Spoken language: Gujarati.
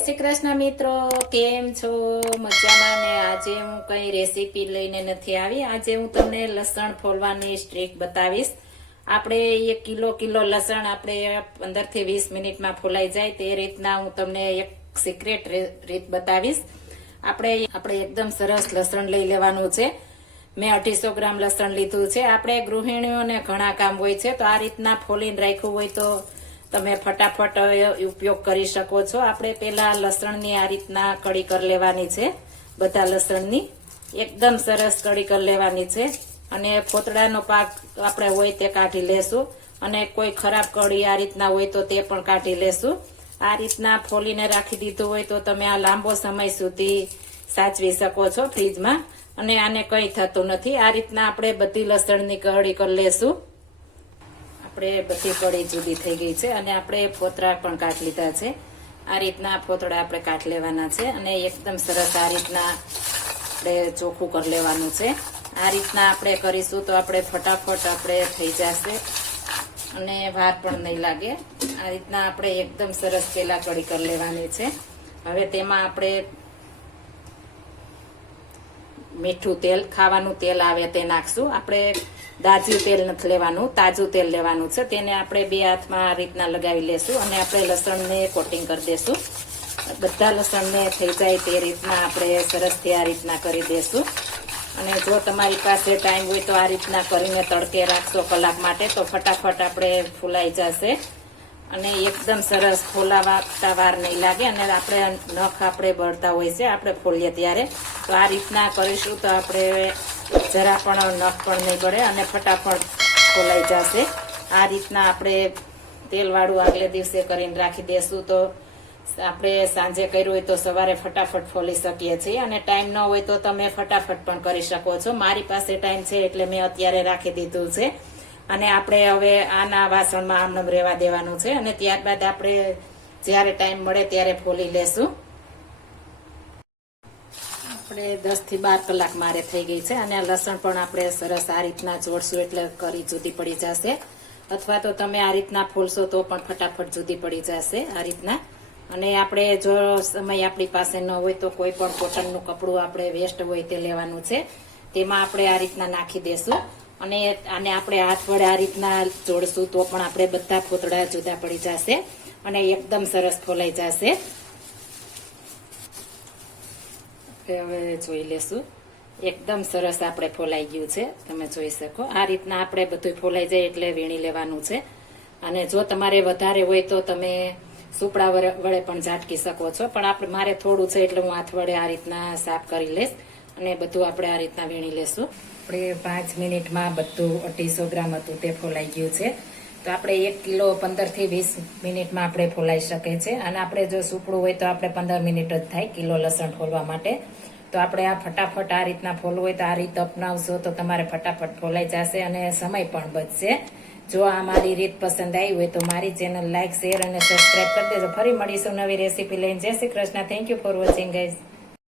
શ્રી કૃષ્ણ મિત્રો, કેમ છો? મજામાં ને આજે હું કઈ રેસીપી લઈને નથી આવી. આજે હું તમને લસણ ફોલવાની સ્ટ્રીક બતાવીશ. આપણે એક કિલો કિલો લસણ આપણે પંદરથી વીસ મિનિટમાં ફોલાઈ જાય. તે રીતના હું તમને એક સિક્રેટ રીત બતાવીશ. આપણે આપણે એકદમ સરસ લસણ લઈ લેવાનું છે. મેં અઢીસો ગ્રામ લસણ લીધું છે. આપણે ગૃહિણીઓને ઘણા કામ હોય છે, તો આ રીતના ફોલીને રાખ્યું હોય તો તમે ફટાફટ ઉપયોગ કરી શકો છો. આપણે પેલા લસણની આ રીતના કડી લેવાની છે. બધા લસણની. એકદમ સરસ કડી લેવાની છે. અને ફોતડાનો પાક આપણે હોય તે કાઢી લેશું. અને કોઈ ખરાબ કડી આ રીતના હોય તો તે પણ કાઢી લેશું. આ રીતના ફોલીને રાખી દીધું હોય તો તમે આ લાંબો સમય સુધી સાચવી શકો છો ફ્રીજમાં. અને આને કંઈ થતું નથી. આ રીતના આપણે બધી લસણની કડી કરી લેશું. આપણે બધી કળી જુદી થઈ ગઈ છે અને આપણે ફોતરા પણ કાઢ લીધા છે. આ રીતના ફોતળા આપણે કાઢ લેવાના છે અને એકદમ સરસ આ રીતના આપણે ચોખ્ખું કરી લેવાનું છે. આ રીતના આપણે કરીશું તો આપણે ફટાફટ આપણે થઈ જશે અને વાર પણ નહીં લાગે. આ રીતના આપણે એકદમ સરસ પેલા કળી કરી લેવાની છે. હવે તેમાં આપણે મીઠું તેલ, ખાવાનું તેલ આવે તે નાખશું. આપણે દાજ્યું તેલ નથી લેવાનું, તાજું તેલ લેવાનું છે. તેને આપણે બે હાથમાં આ રીતના લગાવી લેશું અને આપણે લસણને કોટિંગ કરી દેશું. બધા લસણને થઈ જાય તે રીતના આપણે સરસથી આ રીતના કરી દેશું. અને જો તમારી પાસે ટાઈમ હોય તો આ રીતના કરીને તડકે રાખશો કલાક માટે તો ફટાફટ આપણે ફૂલાઈ જશે. અને એકદમ સરસ ફોલાવાતા વાર નહીં લાગે અને આપણે નખ આપણે બળતા હોય છે, આપણે ફોલીએ ત્યારે. તો આ રીતના કરીશું તો આપણે જરા પણ નખ પણ નહીં બળે અને ફટાફટ ફોલાઈ જશે. આ રીતના આપણે તેલવાળું આગલે દિવસે કરીને રાખી દેશું તો આપણે સાંજે કર્યું હોય તો સવારે ફટાફટ ફોલી શકીએ છીએ અને ટાઈમ ન હોય તો તમે ફટાફટ પણ કરી શકો છો. મારી પાસે ટાઈમ છે એટલે મેં અત્યારે રાખી દીધું છે. અને આપણે હવે આના વાસણમાં આમનમ રહેવા દેવાનું છે. અને ત્યારબાદ આપણે જ્યારે ટાઈમ મળે ત્યારે ફોલી લેશું. આપણે દસથી બાર કલાક મારે થઈ ગઈ છે અને આ લસણ પણ આપણે સરસ આ રીતના જોડશું એટલે કરી જુદી પડી જશે. અથવા તો તમે આ રીતના ફોલશો તો પણ ફટાફટ જુદી પડી જશે આ રીતના. અને આપણે જો સમય આપણી પાસે ન હોય તો કોઈ પણ કોટનનું કપડું આપણે વેસ્ટ હોય તે લેવાનું છે. તેમાં આપણે આ રીતના નાખી દેશું. અને આને આપણે હાથ વડે આ રીતના જોડશું તો પણ આપણે બધા ફોતડા જુદા પડી જશે અને એકદમ સરસ ફોલાઈ જશે. હવે જોઈ લેશું. એકદમ સરસ આપણે ફોલાઈ ગયું છે. તમે જોઈ શકો. આ રીતના આપણે બધું ફોલાઈ જાય એટલે વીણી લેવાનું છે. અને જો તમારે વધારે હોય તો તમે સુપડા વડે પણ ઝાટકી શકો છો. પણ આપણે મારે થોડું છે એટલે હું હાથ વડે આ રીતના સાફ કરી લઈશ અને બધું આપણે આ રીતના વીણી લેશું. આપણે પાંચ મિનિટમાં બધું અઢીસો ગ્રામ હતું તે ફોલાઈ ગયું છે. તો આપણે એક કિલો પંદરથી વીસ મિનિટમાં આપણે ફોલાઈ શકે છે. અને આપણે જો સુકડું હોય તો આપણે પંદર મિનિટ જ થાય કિલો લસણ ફોલવા માટે. તો આપણે આ ફટાફટ આ રીતના ફોલવું હોય તો આ રીત અપનાવશો તો તમારે ફટાફટ ફોલાઈ જશે અને સમય પણ બચશે. જો આ મારી રીત પસંદ આવી હોય તો મારી ચેનલ લાઇક શેર અને સબસ્ક્રાઈબ કરી દેજો. ફરી મળીશું નવી રેસીપી લઈને. જય Shri Krishna. Thank you for watching guys